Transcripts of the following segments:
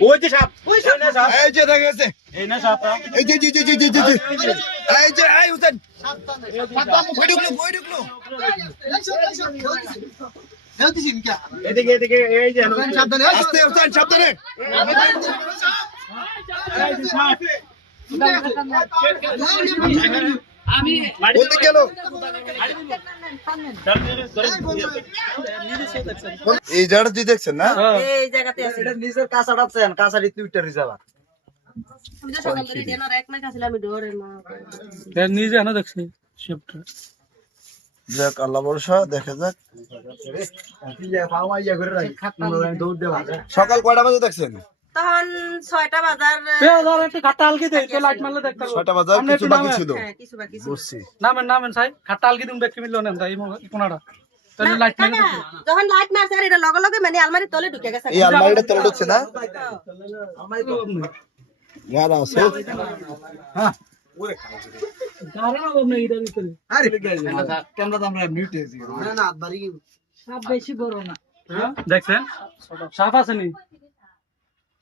ওই যে সাপ। ওই সাপ। এই যে দেখা গেছে। এই না সাপটা এই যে জি জি জি জি জি জি এই যে এই হুসেন। ওই ঢুকলো ওই ঢুকলো। এদিকে এদিকে এই যে। আস্তে হুসেন সাবধানে। গেল? এই জায়গাটা তুই দেখছেন না? এই জায়গাতে আছে। নিজের কাঁচাটা আছেন কাঁচাটি টুইটার রিজার্ভ নিজে দেখছি যাক আল্লাহ ভরসা দেখা যাক। সকাল কয়টা বাজে দেখছেন? তখন ছয়টা বাজার ধর একটু খাট্টা আলকি দেই তো লাইট মারলে দেখতে পারব। ছয়টা বাজার সামনে কিছু একটু বাকি নামেন। ছিল? হ্যাঁ কিছু বাকি ছিল। বুঝছি নামেন নামেন সাই খাট্টা আলকি দিন দেখতে মিললো না তাই কোনাটা। তাহলে লাইট মারলে কাকা, যখন লাইট মারছে আর এটা লগে লগে মানে আলমারি তলে ঢুকে গেছে। এই আলমারিটা তলে ঢুকছে না? হ্যাঁ। গাড়া আছে কারণ হবে না এটার ভিতরে কেন তো আমরা মিউট হয়েছি না বাড়ি বেশি বড় না। দেখছেন? সাপ আছে নি?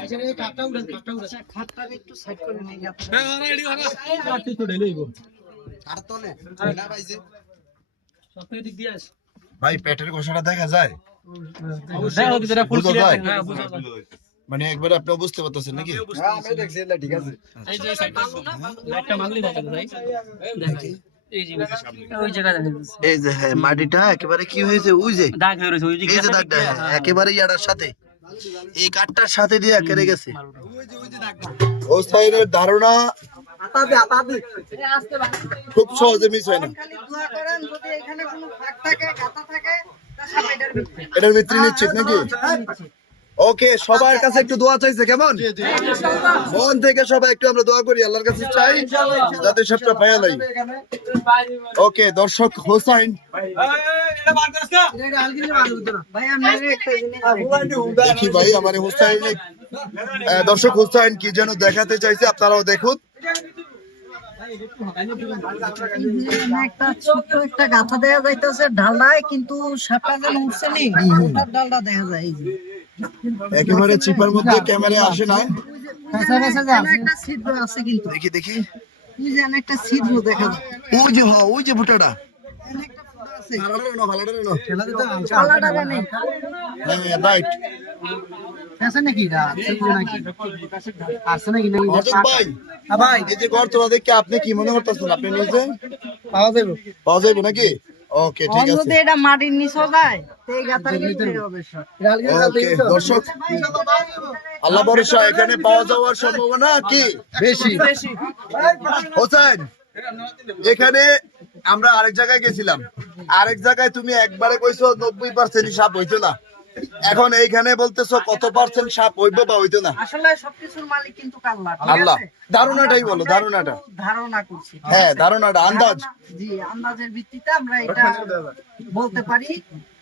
আচ্ছা এই কাটটা উড়ে কাটটা উড়ে খাটটা একটু সাইড করে নিয়ে গেছে লাঠি তো ঢেলেই গো। আর তলে না পাইছে সপ্তাহে দিক দিয়ে আস। ভাই পেটের গসাটা দেখা যায় দেখো কি যেটা ফুল বুঝা clear যায়? থাকে। হ্যাঁ, বুঝা যায়। মানে একবার আপনি বুঝতে পারতেছেন নাকি হ্যাঁ আমি দেখছি এটা ঠিক আছে এই যে side এ লাইটটা মারলেই দেখা যায়, ভাই। এই যে, ওই জায়গায় দেখা যাচ্ছে। এই যে হ্যাঁ মাটিটা একেবারে কি হয়েছে ওই যে দাগ হয়ে রয়েছে, ওই যে এই যে গ্যাসের দাগটা দিক দিয়ে, হ্যাঁ, হ্যাঁ। একেবারে ইয়াটার সাথে এই কাঠটার সাথে দিয়ে কেড়ে গেছে। ওস্তাইনের ধারণা খুব সহজে মিস হয় না। খালি দোয়া করেন যদি এখানে কোনো ফাঁক থাকে গাতা থাকে তা সাপ এটার ভিতরে। নিশ্চিত নাকি? ওকে সবার কাছে একটু দোয়া চাইছে কেমন? মন থেকে সবাই একটু আমরা দোয়া করি আল্লাহর কাছে চাই যাতে সবটা পায়া লাই ওকে দর্শক হোসাইন। দেখি ভাই আমার হোসাইন দর্শক হোসাইন কি যেন দেখাতে চাইছে আপনারাও দেখুন। একটা ছোট্ট একটা গাথা দেওয়া যাইতেছে ঢালটায় কিন্তু সাপটা যেন উঠছে নি ডালটা দেখা যায় একেবারে চিপার মধ্যে ক্যামেরা আসে না কাঁচা কাঁচা যে। আছে একটা ছিদ্র আছে কিন্তু। দেখি একটা ছিদ্র ওই যে হ ওই যে ভুটাটা দেখে আপনি কি মনে করতেছেন? আপনি নিজে? পাওয়া যাবে। পাওয়া যাবে নাকি? ওকে ঠিক আছে। এটা মাটির নিচে যায়। দর্শক আল্লাহ ভরসা এখানে পাওয়া যাওয়ার সম্ভাবনা কি? বেশি। হোসেন এখানে আমরা আরেক জায়গায় গেছিলাম। আরেক জায়গায় তুমি একবারে কইছো নব্বই পার্সেন্ট হিসাব হইতো না। এখন এইখানে বলতেছো কত পার্সেন্ট সাপ হইব বা হইতো না? আসলে সবকিছুর মালিক কিন্তু আল্লাহ। আল্লাহ ধারণাটাই বলো ধারণাটা। ধারণা করছি হ্যাঁ ধারণাটা আন্দাজ। জি আন্দাজের ভিত্তিতে আমরা এটা বলতে পারি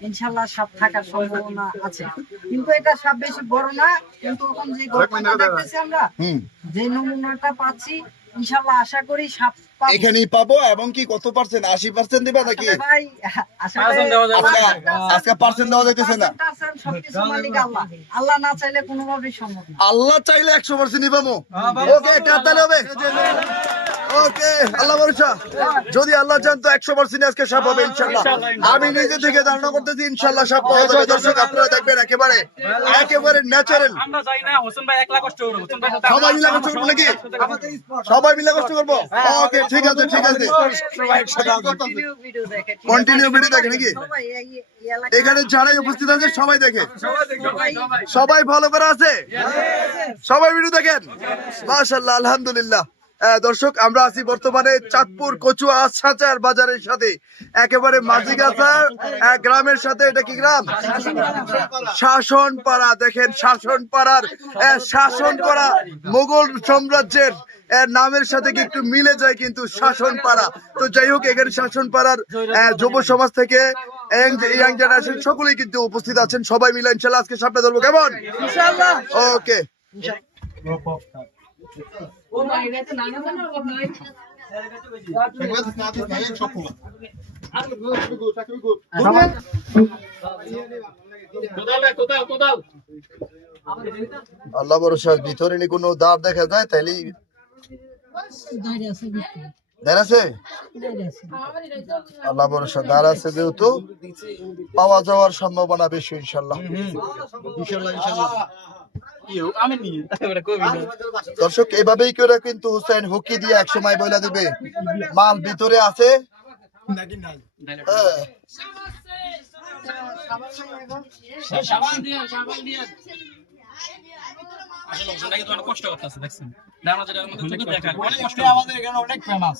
ইনশাল্লাহ সাপ থাকার সম্ভাবনা আছে। কিন্তু এটা সাপ বেশি বড় না কিন্তু এখন যে গল্পটা দেখতেছি আমরা হুম। যে নমুনাটা পাচ্ছি ইনশাল্লাহ আশা করি সাপ এখানেই পাবো এবং কি কত পার্সেন্ট আশি পার্সেন্ট দিবা নাকি? ভাই আজকে পার্সেন্ট দেওয়া যাইতেছে না। পার্সেন্ট সবকিছু মালিক আল্লাহ। না চাইলে কোনোভাবেই সম্ভব আল্লাহ চাইলে একশো পার্সেন্ট নিবামো। ওকে একটা হবে। ওকে আল্লাহ ভরসা। যদি আল্লাহ চান তো একশো পার্সেন্ট আজকে সাপ হবে ইনশাল্লাহ। আমি নিজে থেকে ধারণা করতেছি ইনশাল্লাহ সাপ পাওয়া যাবে। দর্শক আপনারা দেখবেন একেবারে একেবারে ন্যাচারাল সবাই মিলে কষ্ট করব নাকি? সবাই মিলে কষ্ট করব? ওকে ঠিক আছে ঠিক আছে? কন্টিনিউ ভিডিও দেখে নাকি? এখানে যারাই উপস্থিত আছে সবাই দেখে। সবাই ফলো করা আছে? সবাই ভিডিও দেখেন? মাশাল্লাহ আলহামদুলিল্লাহ। দর্শক আমরা আছি বর্তমানে চাঁদপুর কচুয়া সাচার বাজারের সাথে। একেবারে মাঝিগাছার আহ, গ্রামের সাথে এটা কি গ্রাম? শাসন পাড়া দেখেন শাসন পাড়ার শাসন করা মোগল সাম্রাজ্যের নামের সাথে কি একটু মিলে যায় কিন্তু শাসন পাড়া তো যাই হোক এখানে শাসন পাড়ার যুব সমাজ থেকে ইয়াং জেনারেশন সকলেই কিন্তু উপস্থিত আছেন। সবাই মিলে ইনশাল্লাহ আজকে সামনে ধরবো। কেমন? ওকে আল্লাহ ভরসার ভিতরে কোনো দাঁড় দেখা যায় তাইলে দাঁড় আছে আল্লাহ ভরসা দাঁড় আছে যেহেতু পাওয়া যাওয়ার সম্ভাবনা বেশি ইনশাল্লাহ। দর্শক এভাবেই করে কিন্তু হুসেন হুকি দিয়ে এক সময় বলে দেবে। মাল ভিতরে আছে? হ্যাঁ। সাবান দিয়ে সাবান দিয়ে। আসলে ওখানটাকে তো অনেক কষ্ট করতেছে দেখছেন? আমরা যেটা আমাদের চোখে দেখা অনেক কষ্ট আমাদের এখানে অনেক ফেমাস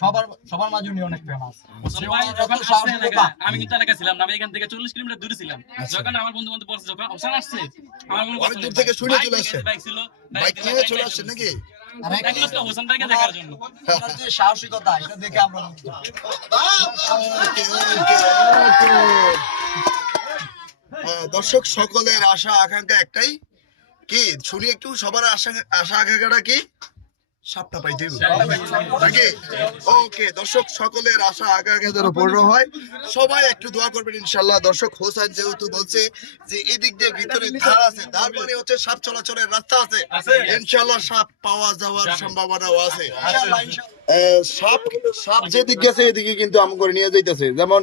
সবার সবার মাঝে উনি অনেক ফেমাস হোসেন ভাই যখন আসছে এলাকায়, আমি কিন্তু এলাকায় ছিলাম আমি এখান থেকে চল্লিশ কিলোমিটার দূরে ছিলাম। যখন আমার বন্ধু বান্ধব বলছে যখন হোসেন আসছে আমার মনে অনেক দূর থেকে শুনে চলে আসছে। বাইক ছিল বাইক নিয়ে চলে আসছে নাকি? একমাত্র হোসেন ভাইকে দেখার জন্য। ওনার যে সাহসিকতা এটা দেখে আমরা মুগ্ধ। ওকে, ওকে, ওকে। আহ, দর্শক সকলের আশা আকাঙ্ক্ষা একটাই। কি শুনি একটু সবার আশা আশা আকাঙ্ক্ষাটা কি? সাপটা হবে। নাকি? ওকে দর্শক সকলের আশা আকাঙ্ক্ষা যেন পূর্ণ হয়। সবাই একটু দোয়া করবেন ইনশাল্লাহ দর্শক হোসেন যেহেতু বলছে যে এদিক দিয়ে ভিতরে ধার আছে ধার মানে হচ্ছে সাপ চলাচলের রাস্তা আছে। ইনশাল্লাহ সাপ পাওয়া যাওয়ার সম্ভাবনাও আছে। সাপ সাপ যেদিক গেছে এদিকে কিন্তু আম করে নিয়ে যাইতেছে। যেমন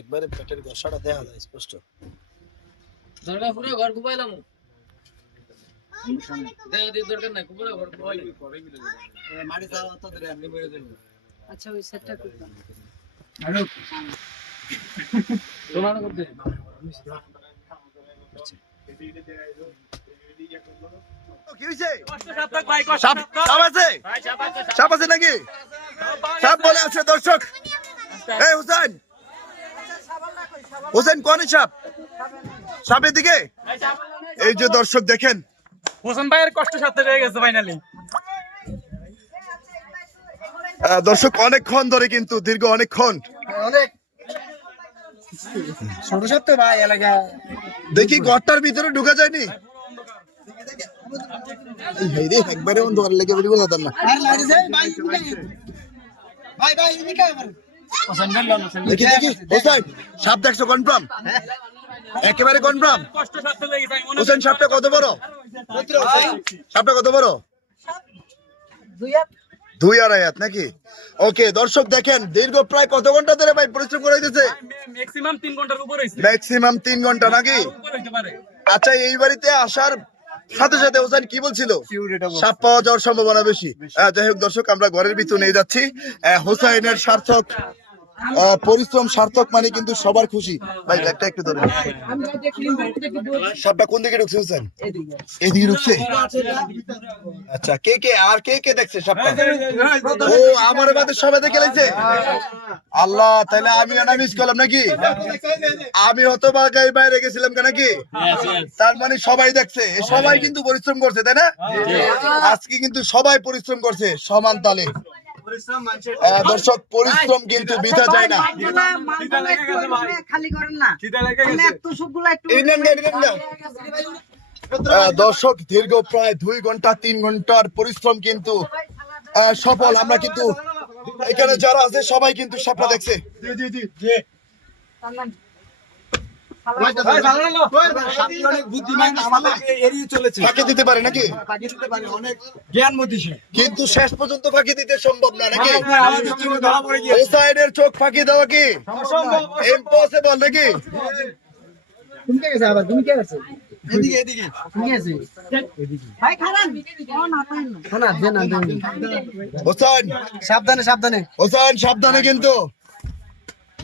একবারে পেটের ঘষাটা দেখা যায় স্পষ্ট। দরকার পুরো ঘর ঘুমাইলাম। দেখা দিয়ে দরকার নাই পুরো ঘর ঘুমাইলাম। আচ্ছা ওই সেটটা তোমার করতে সাপ আছে নাকি? সাপ বলে আছে দর্শক। এই হুসেন। হোসেন কোন সাপ সাপের দিকে? এই যে দর্শক দেখেন। হোসেন ভাইয়ের কষ্ট সাথে হয়ে গেছে ফাইনালি দর্শক অনেকক্ষণ ধরে কিন্তু দীর্ঘ অনেকক্ষণ অনেক। ছোট ছোট তো ভাই এলাকা। দেখি ঘরটার ভিতরে ঢুকা যায়নি। একবারে অন্ধকার লেগে বেরিয়ে বলতাম না। ভাই ভাই দেখি দেখি হোসেন সাপ দেখছ কনফার্ম একেবারে কনফার্ম হোসেন সাপটা কত বড়? সাপটা কত বড়? দুই আড়াই হাত নাকি? ওকে দর্শক দেখেন দীর্ঘ প্রায় কত ঘণ্টা ধরে ভাই পরিশ্রম করে দিতেছে ম্যাক্সিমাম 3 ঘণ্টার উপর হইছে ম্যাক্সিমাম তিন ঘণ্টা নাকি? উপর হইতে পারে। আচ্ছা এই বাড়িতে আসার সাথে সাথে ওজান কি বলছিল? সাপ পাওয়া যাওয়ার সম্ভাবনা বেশি। আহ, যাই হোক দর্শক আমরা ঘরের ভিতরে নিয়ে যাচ্ছি। আহ, হোসাইনের সার্থক আহ, পরিশ্রম সার্থক মানে কিন্তু সবার খুশি। ভাই একটা একটু ধরে সাপটা কোন দিকে ঢুকছে হোসেন এদিকে ঢুকছে? আচ্ছা কে কে, আর কে কে দেখছে সাপটা? ও, আমার বাদে সবাই দেখে লাগছে। আল্লাহ তাহলে আমি না মিস করলাম নাকি? আমি হতো বাগাই বাইরে গেছিলাম কেন নাকি? তার মানে সবাই দেখছে। সবাই কিন্তু পরিশ্রম করছে, তাই না? আজকে কিন্তু সবাই পরিশ্রম করছে, সমান তালে। দর্শক পরিশ্রম কিন্তু বৃথা যায় না। দর্শক দীর্ঘ প্রায় দুই ঘণ্টা তিন ঘণ্টার পরিশ্রম কিন্তু আহ, সফল। আমরা কিন্তু এখানে যারা আছে সবাই কিন্তু স্বপ্ন দেখছে। টানান। ফাঁকি দিতে পারে নাকি? কিন্তু শেষ পর্যন্ত ফাঁকি দিতে সম্ভব না নাকি? চোখ ফাঁকি দেওয়া কি? ইম্পসিবল নাকি? তুমি কে গেছে আবার? তুমি কে গেছে? এদিকে এদিকে। তুমি গেছে? ভাই খারাপ। ও না পাই না শোনা দেন না। দেন হোসেন সাবধানে সাবধানে। হোসেন সাবধানে কিন্তু।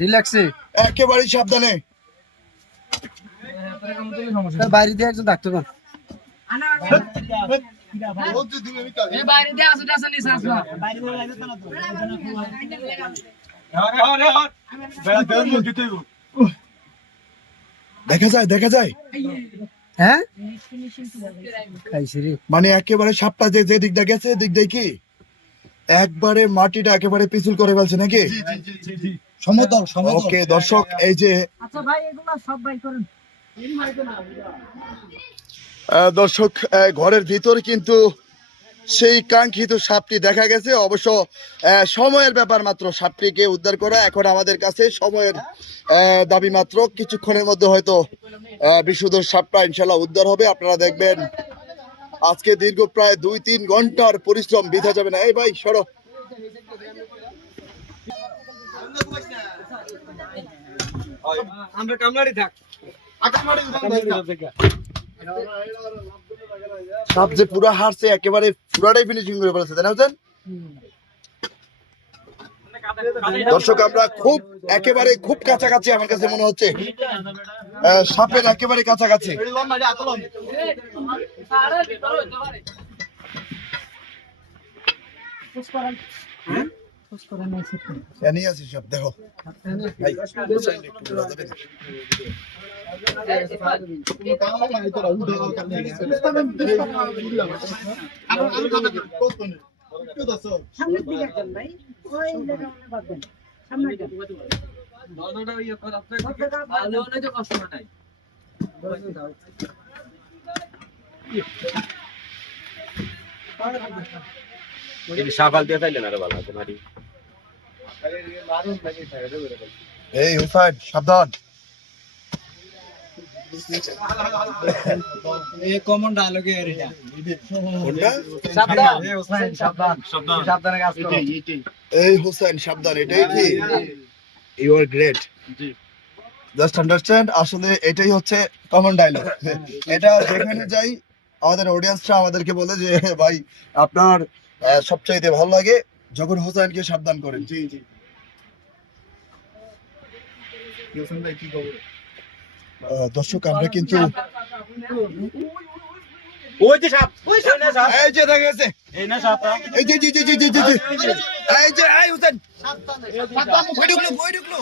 রিল্যাক্সে একেবারেই সাবধানে। দিয়ে একজন ডাক্তার দেখা যায় দেখা যায়। হ্যাঁ? খাইছি মানে একেবারে সাপটা যে যে দিক দিয়ে গেছে দিক দিয়ে কি? একবারে মাটিটা একেবারে পিছুল করে ফেলছে নাকি? সমতল সমতল ওকে দর্শক এই যে আচ্ছা ভাই এগুলো সব বাই করেন। দর্শক ঘরের ভিতর কিন্তু সেই কাঙ্ক্ষিত সাপটি দেখা গেছে। অবশ্য আহ, সময়ের ব্যাপার মাত্র সাপটিকে উদ্ধার করা। এখন আমাদের কাছে সময়ের দাবি মাত্র। কিছুক্ষণের মধ্যে হয়তো আহ, বিশুদ্ধ সাপটা ইনশাল্লাহ উদ্ধার হবে। আপনারা দেখবেন আজকে দীর্ঘ প্রায় দুই তিন ঘণ্টার পরিশ্রম বিধা যাবে না। এই ভাই সরো। আমরা কামলারি থাক। সাপ যে পুরো হারছে একেবারে পুরাটাই ফিনিশিং করে ফেলেছে তাই না হোসেন? দর্শক আমরা খুব একেবারে খুব কাছাকাছি আমার কাছে মনে হচ্ছে। আহ, সাপের একেবারে কাছাকাছি। জানি আছি সব দেখো ভাই, সাইডে একটু ঘোরা যাবে না? এই হুসাইন সাবধান। এই কমন ডায়লগে এটা কোনটা? সাবধান। সাবধান। সাবধানে। কাজ করো। এই হুসাইন সাবধান এটাই কি? You are great just understand আসলে এটাই হচ্ছে কমন ডায়লগ এটা যেখানে যাই আমাদের অডিয়েন্সরা আমাদেরকে বলে যে ভাই আপনার আহ, সবচাইতে ভালো লাগে যখন হুসাইনকে সাবধান করেন। জি জি। দর্শক আমরা কিন্তু ওই যে সাপ। ওই সাপ। এই যে দেখা গেছে এই না সাপটা। এই যে জি জি জি জি জি জি এই যে এই হুসাইন কই ঢুকলো কই ঢুকলো।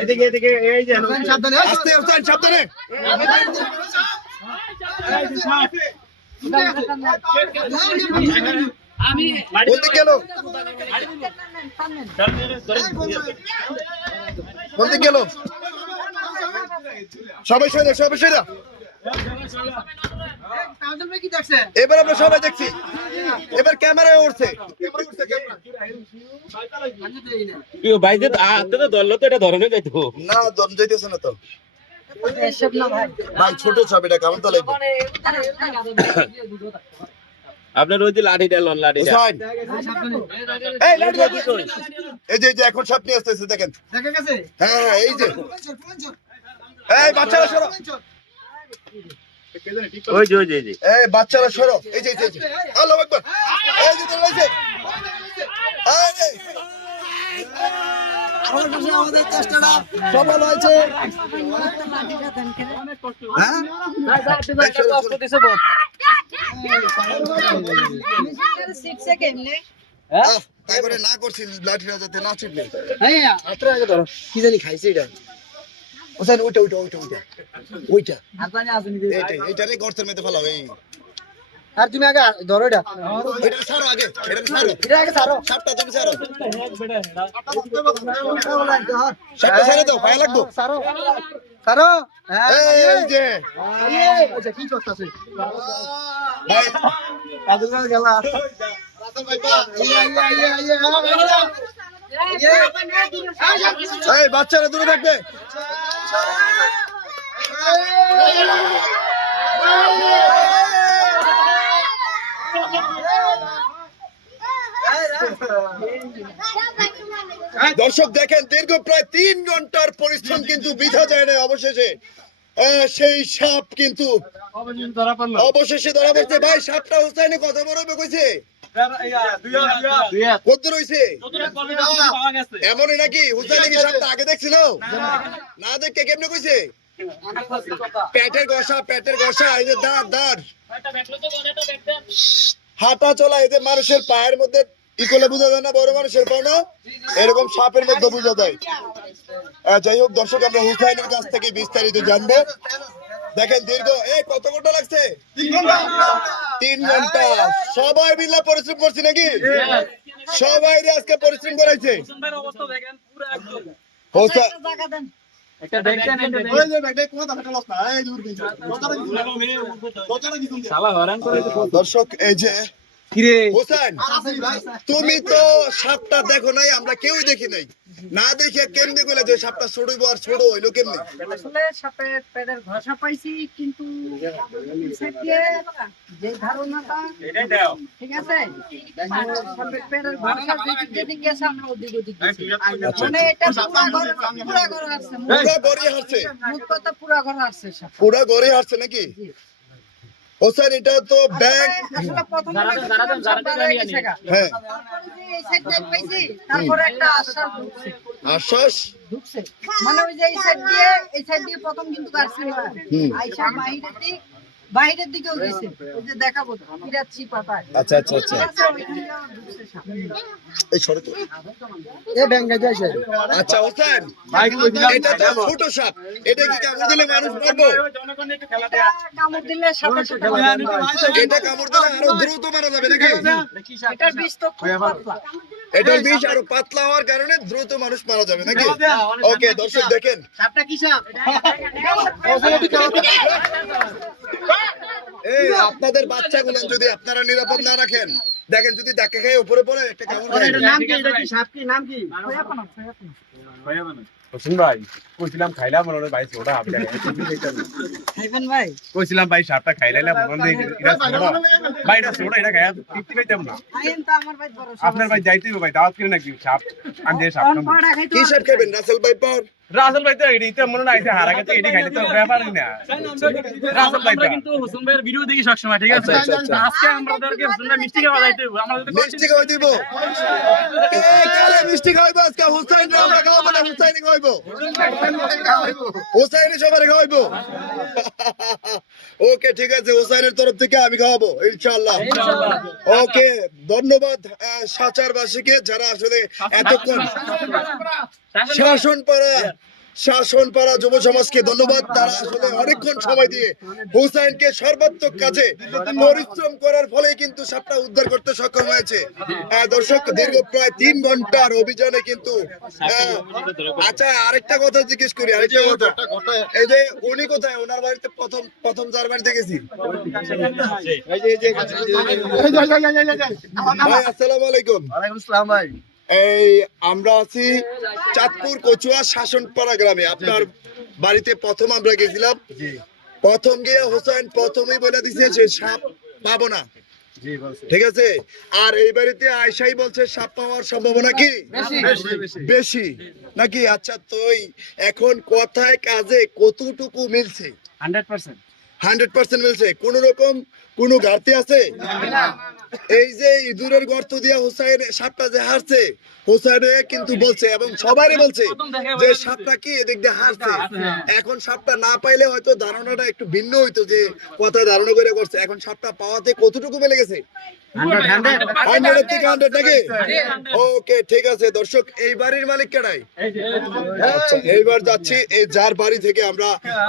এদিকে এদিকে এই যে সাবধানে। আস্তে কোন দিক গেল। সবাই সরে সবাই সরে দেখছে এবার আমরা সবাই দেখছি। এবার ক্যামেরায় উঠছে। বাইরে হাতে তো ধরলো তো এটা ধরনে যাইতো। না দম যাইতেছে না তো। ভাই। ভাই ছোট ছবিটা কেমন তো লাগবে? আপনার ওই যে লাঠিটা লন লাঠিটা এই লাঠি এই যে এই যে এখন সব নিয়ে আসতেছে দেখেন দেখা গেছে হ্যাঁ হ্যাঁ এই যে এই বাচ্চারা সরো ওই যে ওই যে এই বাচ্চারা সরো এই যে এই যে, আল্লাহু আকবার এই যে তো লাইছে এই যে। অবশেষে আমাদের চেষ্টাটা সফল হয়েছে লাঠিটা দেন কেন হ্যাঁ এই সরো, সেকেন্ড নে করছি লাঠিটা যাতে না ছুটলে এই আত্রা আগে ধরো কি জানি খাইছে এটা ওসান ওইটা ওইটা ওইটা ওইটা ওইটা এইটাই এইটারে গর্তের মধ্যে ফেলাও এই আর তুমি আগে ধরো এটা। এটা ছাড়ো আগে এটা ছাড়ো এটা আগে ছাড়ো সাপটা তুমি ছাড়ো সাপটা ছেড়ে দাও পায়ে লাগবো। ছাড়ো ছাড়ো হ্যাঁ এই যে। আচ্ছা কি করতেছে? ভাই। কাজুর গেলা। ইয়া ইয়া ইয়া ইয়া এই বাচ্চারা দূরে থাকবে। দর্শক দেখেন, দীর্ঘ প্রায় তিন ঘণ্টার পরিশ্রম কিন্তু বৃথা যায় না অবশেষে। সেই সাপ কিন্তু অবশেষে ধরা পড়ছে। ভাই, সাপটা হোসাইনে কথা বড় কইছে? এমনই নাকি? হুসাইনে কি সাপটা আগে দেখছিল? না দেখে কেমনে কইছে? পেটের গসা পেটের গসা এই যে এটা ব্যাটটা হাঁটা চলা, এই যে মানুষের পায়ের মধ্যে ই করলে বোঝা যায় না বড় মানুষের পাও না? এরকম সাপের মধ্যে বোঝা যায়। যাই হোক দর্শক আমরা হুসাইনের কাছ থেকে বিস্তারিত জানব। দেখেন দীর্ঘ এই কত ঘণ্টা লাগছে? তিন ঘণ্টা। সবাই মিলে পরিশ্রম করছি নাকি? সবাই আজকে পরিশ্রম করাইছে। হোসেন ভাইয়ের অবস্থা? দেখেন পুরো একদম হোসা একটা জায়গা দেন একটা দেখেন এটা দর্শক এই যে হোসেন তুমি তো সাপটা দেখো নাই আমরা কেউই দেখি নাই। না দেখে কেমনে গেলে যে সাপটা ছড়ইব আর ছোট হইল কেমনে? আসলে সাপের পেটের ঘষা পাইছি কিন্তু যে ধারণাটা ঠিক আছে? সাপের পেটের ঘষা যেদিক যেদিক আমরা ওদিক ওদিক মানে এটা পুরা ঘর আসছে পুরা গড়ি হারছে। মোট কথা পুরা ঘর আসছে সাপ নাকি হোসেন এটা তো ব্যাংক বার হয়ে। আশ্বাস মানে ওই যে এই সাইড দিয়ে এই সাইড দিয়ে প্রথম কিন্তু কাটছে না হুম। আইসা বাইরের দিক বাইরের দিকেও গেছে। ওই যে দেখাবো পিরাচ্ছি পাতায়। আচ্ছা আচ্ছা আচ্ছা। সাপ। এই সরে তো এ ব্যাংকে যাইছে আচ্ছা হোসেন এটা তো ছোট সাপ। এটা কি কামড় দিলে মানুষ মরবো? কামড় দিলে সাথে সাথে এটা কামড় দিলে আরও দ্রুত মারা যাবে নাকি? তো খুব পাতলা। এটার বিষ আরও পাতলা হওয়ার কারণে দ্রুত মানুষ মারা যাবে নাকি? ওকে দর্শক দেখেন। সাপটা কি সাপ? এই আপনাদের বাচ্চাগুলো যদি আপনারা নিরাপদ না রাখেন দেখেন যদি দেখা খেয়ে উপরে পড়ে একটা কেমন খায়। নাম কি? সাপ কি? নাম কি। হোসেন ভাই কইছিলাম খাইলাম মনে হয় ভাই সোডা আপনি খাইবেন ভাই? কইছিলাম ভাই সাপটা খাইলাইলাম মনে হয় এটা ভাই এটা এটা খাইয়া তৃপ্তি পাইতাম না। ভাই আপনার ভাই যাইতেই হবে ভাই দাওয়াত করে নাকি সাপ আমি যে সাপ। কি সাপ রাসেল ভাইপার? রাসেল ভাই তো এডি তো মনে নাই হারা গেছে এডি খাইলে তো ব্যাপারই না। রাসেল ভাই আমরা কিন্তু হোসেন ভাইয়ের ভিডিও দেখি সবসময় ঠিক আছে? আচ্ছা, আচ্ছা, আচ্ছা। আজকে আমাদেরকে হোসেন ভাই মিষ্টি খাওয়া যাইতে হবে আমরা যদি মিষ্টি খাওয়াই দিব। কে কালে মিষ্টি খাওয়াইবো আজকে? হুসাইন রে আমরা খাওয়াবো না হুসাইনি খাওয়াইবো। হুসাইনি সবার খাওয়াইবো। ওকে ঠিক আছে হুসাইনের তরফ থেকে আমি খাওয়াবো ইনশাআল্লাহ। ওকে ধন্যবাদ সাচারবাসীকে যারা আসলে এতক্ষণ শাসন পাড়া শাসন পাড়া যুব সমাজকে ধন্যবাদ। তারা আসলে অনেকক্ষণ সময় দিয়ে হুসাইনকে সর্বাত্মক কাজে পরিশ্রম করার ফলে কিন্তু সাপটা উদ্ধার করতে সক্ষম হয়েছে। দর্শক দীর্ঘ প্রায় তিন ঘণ্টার অভিযানে কিন্তু আচ্ছা আরেকটা কথা জিজ্ঞেস করি আরেকটা কথা। এই যে উনি কোথায়? ওনার বাড়িতে প্রথম প্রথম যার বাড়িতে গেছি। ভাই আসসালামু আলাইকুম। ওয়ালাইকুম আসসালাম ভাই। এই আমরা আছি চাঁদপুর কচুয়া শাসনপাড়া গ্রামে। আপনার বাড়িতে প্রথম আমরা গেছিলাম। প্রথম গিয়ে হোসেন প্রথমেই বলে দিছে যে সাপ পাবো না। ঠিক আছে? আর এই বাড়িতে আয়সাই বলছে সাপ পাওয়ার সম্ভাবনা কি? বেশি। নাকি? আচ্ছা তুই এখন কথায় কাজে কতটুকু মিলছে? Hundred percent. হান্ড্রেড পার্সেন্ট মিলছে। কোন রকম কোন ঘাটতি আছে? এই যে ইঁদুরের গর্ত দিয়ে হুসাইন সাপটা যে হারছে হুসাইনে কিন্তু বলছে এবং সবারই বলছে যে সাপটা কি এদিক দিয়ে হারছে। এখন সাপটা না পাইলে হয়তো ধারণাটা একটু ভিন্ন হইতো যে কথা ধারণা করে করছে। এখন সাপটা পাওয়াতে কতটুকু বেড়ে গেছে? হান্ড্রেড থেকে হান্ড্রেড। নাকি? ওকে ঠিক আছে দর্শক এই বাড়ির মালিক কেনাই আচ্ছা এইবার যাচ্ছি এই যার বাড়ি থেকে আমরা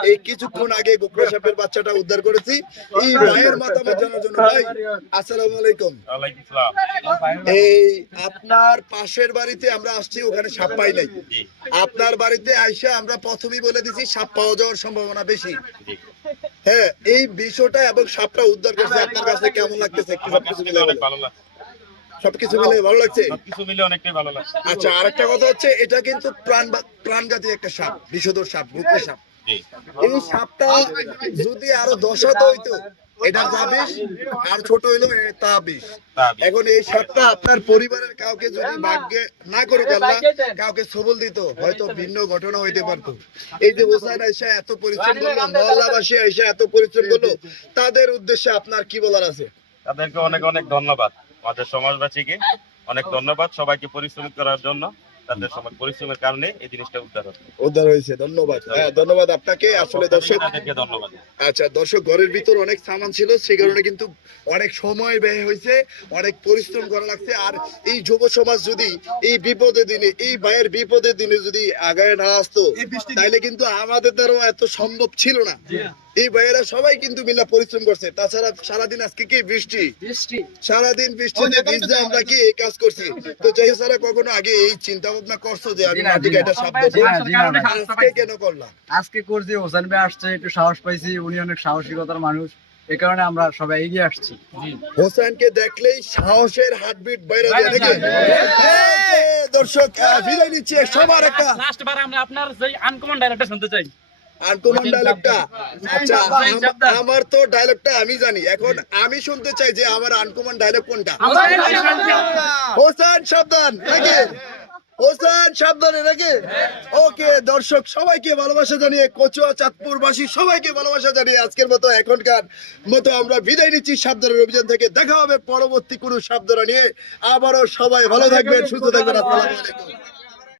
এই কিছুক্ষণ আগে গোকরা সাপের বাচ্চাটা উদ্ধার করেছি। এই ভাইয়ের মতামত জানার জন্য ভাই আসসালামু আলাইকুম। এই আপনার পাশের বাড়িতে আমরা আসছি ওখানে সাপ পাই নাই। আপনার বাড়িতে আইসা আমরা প্রথমেই বলে দিছি সাপ পাওয়া যাওয়ার সম্ভাবনা বেশি। হ্যাঁ এই বিষয়টা এবং সাপটা উদ্ধার করছে আপনার কাছে কেমন লাগতেছে? একটু সবকিছু মিলে বলেন। সবকিছু মিলে ভালো লাগছে? সবকিছু মিলে অনেকটাই ভালো লাগছে। আচ্ছা আরেকটা কথা হচ্ছে এটা কিন্তু প্রাণ প্রাণঘাতী একটা সাপ বিষধর সাপ গুপ্ত সাপ। এই সাপটা যদি আরও দশা হইতো এটা যা বিষ আর ছোট তা বিষ এখন এই সাপটা আপনার পরিবারের কাউকে যদি ভাগ্যে না আল্লাহ কাউকে সবল দিত হয়তো ভিন্ন ঘটনা হইতে পারতো। এই যে হোসাইন আয়সা এত পরিশ্রম করল মহল্লাবাসী আয়সা এত পরিশ্রম করল তাদের উদ্দেশ্যে আপনার কি বলার আছে? তাদেরকে অনেক অনেক ধন্যবাদ। আমাদের সমাজবাসীকে অনেক ধন্যবাদ সবাইকে পরিশ্রম করার জন্য। তাদের সমাজ পরিশ্রমের কারণে এই জিনিসটা উদ্ধার হচ্ছে। উদ্ধার হয়েছে ধন্যবাদ। হ্যাঁ ধন্যবাদ আপনাকে। আসলে দর্শক ধন্যবাদ। আচ্ছা দর্শক ঘরের ভিতর অনেক সামান ছিল সেই কারণে কিন্তু অনেক সময় ব্যয় হয়েছে অনেক পরিশ্রম করা লাগছে। আর এই যুব সমাজ যদি এই বিপদের দিনে এই ভাইয়ের বিপদের দিনে যদি আগায় না আসতো তাইলে কিন্তু আমাদের দ্বারাও এত সম্ভব ছিল না। এই ভাইয়েরা সবাই কিন্তু মিলা পরিশ্রম করছে। তাছাড়া সারাদিন আজকে কি বৃষ্টি? বৃষ্টি। সারাদিন বৃষ্টিতে ভিজতে আমরা কি এই কাজ করছি? তো যাই স্যার কখনো আগে এই চিন্তা ভাবনা করছ যে আমি মাটি কাটা শব্দ। আজকে কেন করলাম আজকে করছি হোসেন ভাই আসছে একটু সাহস পাইছি উনি অনেক সাহসিকতার মানুষ। এই কারণে আমরা সবাই এগিয়ে আসছি। হোসেনকে দেখলেই সাহসের হার্টবিট বাইরে যায়। নাকি দর্শক বিদায় নিচ্ছি। সবার একটা লাস্ট বার আমরা আপনার সেই আনকমন ডায়লগটা শুনতে চাই। আনকমন ডায়লগটা আচ্ছা আমার তো ডায়লগটা আমি জানি। এখন আমি শুনতে চাই যে আমার আনকমন ডায়লগ কোনটা? হোসেন সাবধান নাকি? হোসেন সাবধানে নাকি? ওকে দর্শক সবাইকে ভালোবাসা জানিয়ে কচুয়া চাঁদপুরবাসী সবাইকে ভালোবাসা জানিয়ে আজকের মতো এখনকার মতো আমরা বিদায় নিচ্ছি। সাবধানের অভিযান থেকে দেখা হবে পরবর্তী কোনো সাবধানা নিয়ে। আবারও সবাই ভালো থাকবেন সুস্থ থাকবেন। আসসালামু আলাইকুম।